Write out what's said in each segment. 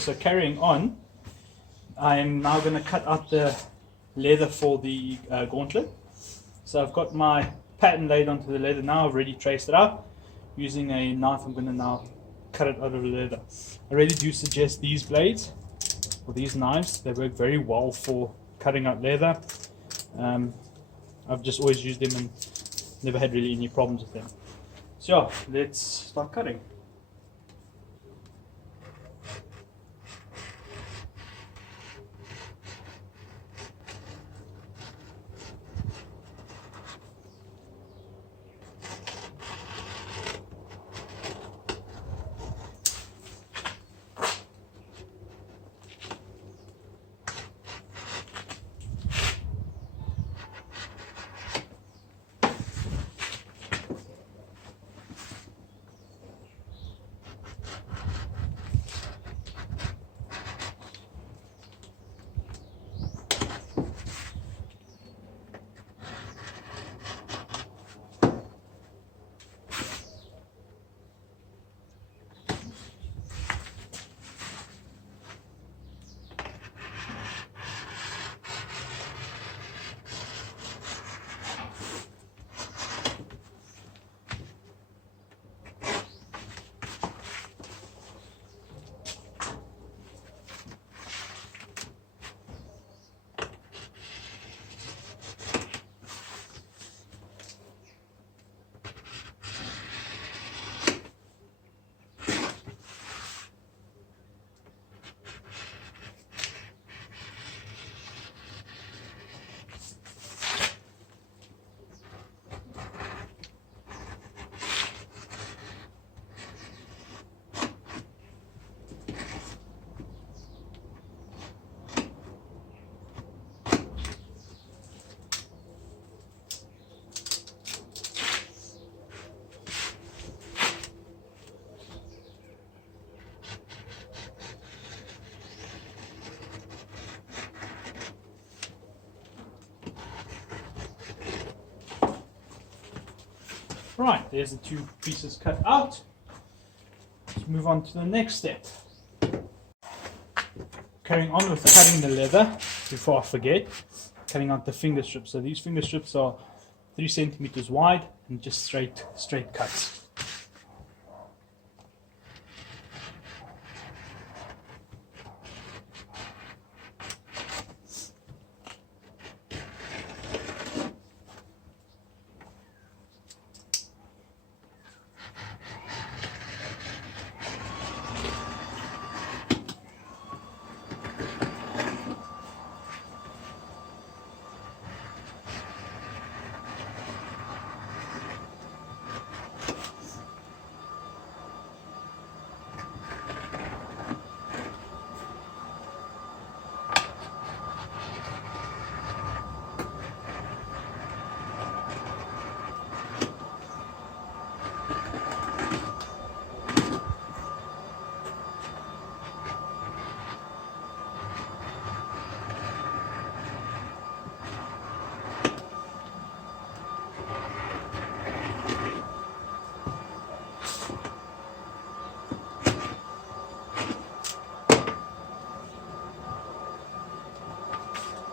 so carrying on, I'm now going to cut out the leather for the gauntlet. So I've got my pattern laid onto the leather now. I've already traced it out. Using a knife, I'm going to now cut it out of the leather. I really do suggest these blades, or these knives. They work very well for cutting out leather. I've just always used them and never had really any problems with them. So let's start cutting. Right, there's the two pieces cut out. Let's move on to the next step. Carrying on with cutting the leather, before I forget, cutting out the finger strips. So these finger strips are 3 centimeters wide and just straight cuts.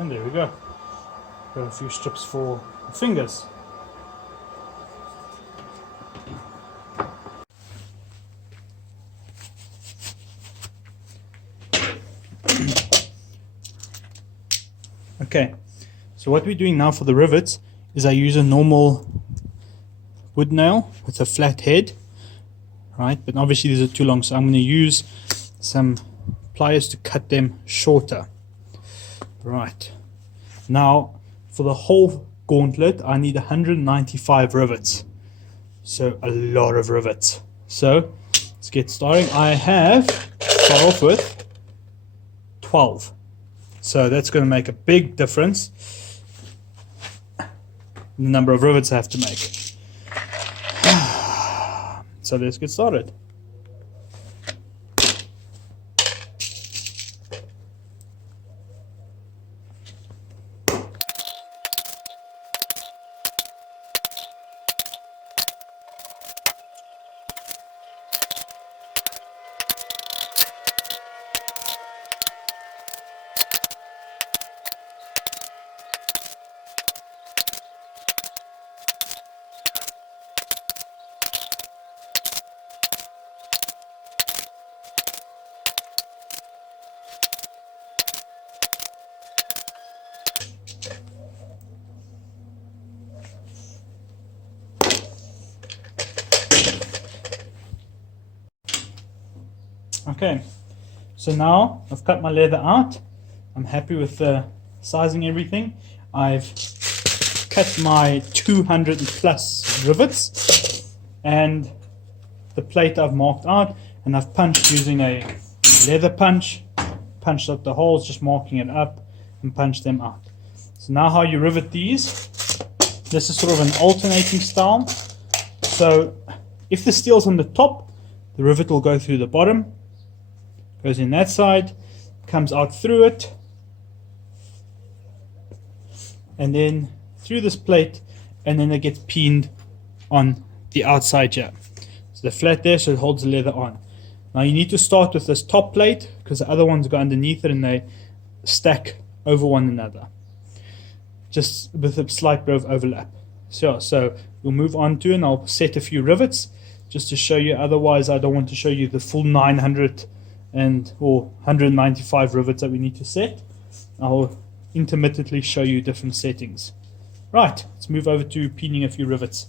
And there we go. Got a few strips for the fingers. Okay, so what we're doing now for the rivets is I use a normal wood nail with a flat head, right? But obviously these are too long, so I'm going to use some pliers to cut them shorter. Right, now for the whole gauntlet I need 195 rivets, so a lot of rivets. So let's get starting. I have, start off with 12, so that's going to make a big difference in the number of rivets I have to make. So let's get started. Okay, so now I've cut my leather out. I'm happy with the sizing, everything. I've cut my 200 plus rivets and the plate I've marked out, and I've punched using a leather punch, punched up the holes, just marking it up and punch them out. So now how you rivet these, this is sort of an alternating style. So if the steel's on the top, the rivet will go through the bottom, goes in that side, comes out through it, and then through this plate, and then it gets pinned on the outside here. So they're flat there, so it holds the leather on. Now you need to start with this top plate because the other ones go underneath it and they stack over one another, just with a slight bit of overlap. So we'll move on to, and I'll set a few rivets just to show you. Otherwise, I don't want to show you the full 900 or 195 rivets that we need to set. I'll intermittently show you different settings. Right, let's move over to pinning a few rivets.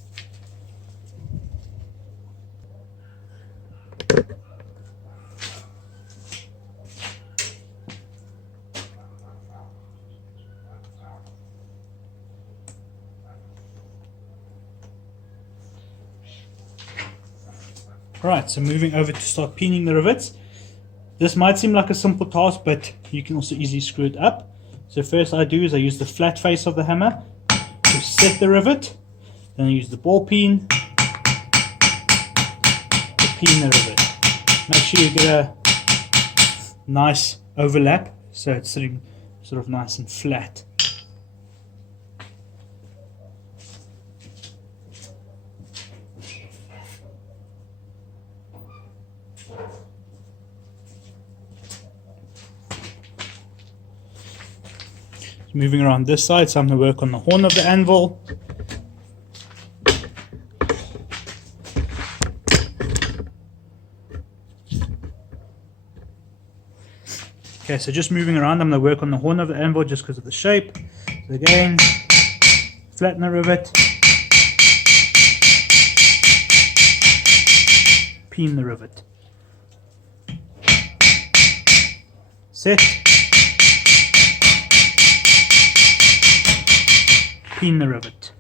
Right, so moving over to start pinning the rivets. This might seem like a simple task, but you can also easily screw it up. So first I do is I use the flat face of the hammer to set the rivet. Then I use the ball peen to pin the rivet. Make sure you get a nice overlap so it's sitting sort of nice and flat. Moving around this side, so I'm going to work on the horn of the anvil. Okay, so just moving around, I'm going to work on the horn of the anvil just because of the shape. So again, flatten the rivet, pin the rivet, set, pin the rivet.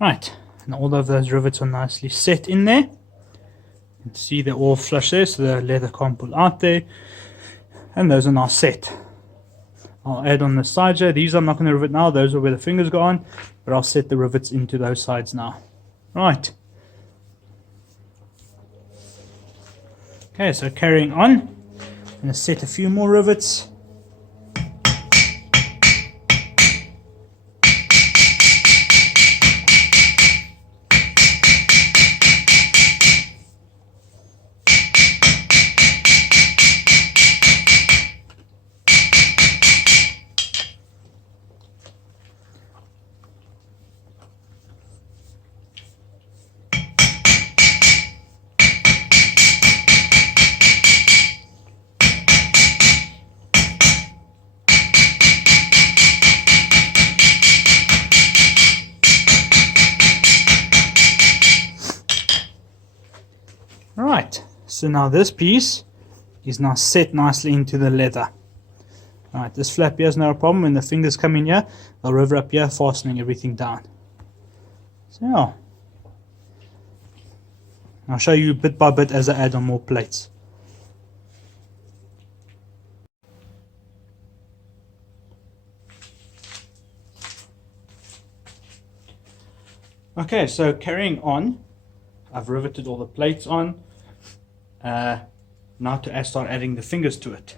Right, and all of those rivets are nicely set in there. You can see they're all flush there, so the leather can't pull out there. And those are now set. I'll add on the sides here. These I'm not going to rivet now, those are where the fingers go on, but I'll set the rivets into those sides now. Right. Okay, so carrying on, I'm going to set a few more rivets. Right, so now this piece is now set nicely into the leather. Alright, this flap here is no problem. When the fingers come in here, they'll rivet up here, fastening everything down. So yeah. I'll show you bit by bit as I add on more plates. Okay, so carrying on, I've riveted all the plates on. Now to start adding the fingers to it.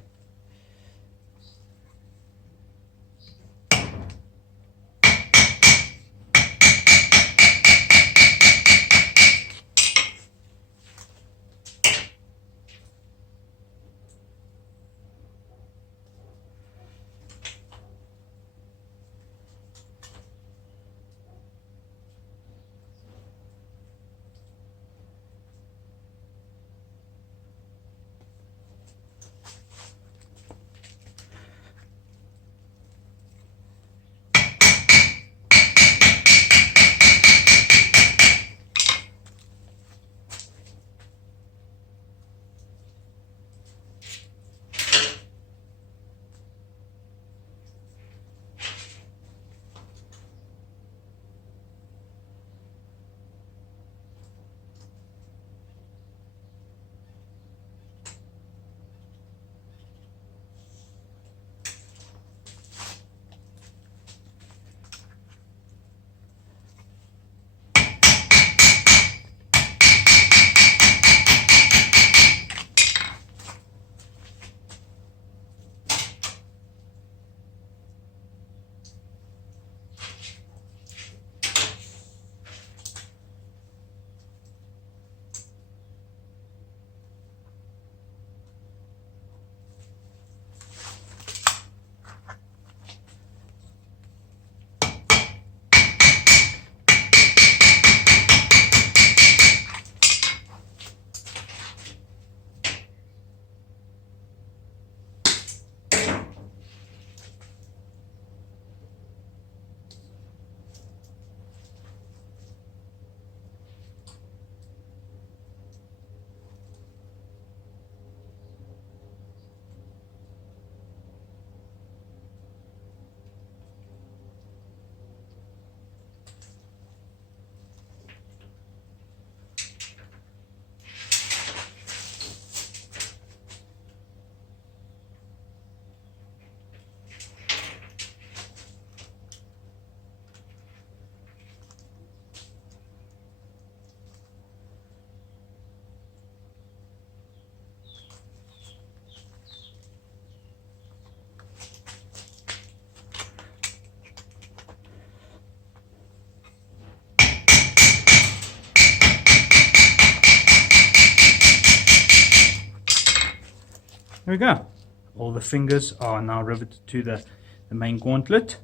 There we go. All the fingers are now riveted to the main gauntlet.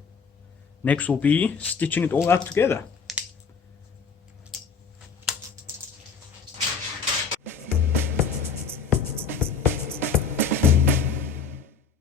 Next will be stitching it all out together.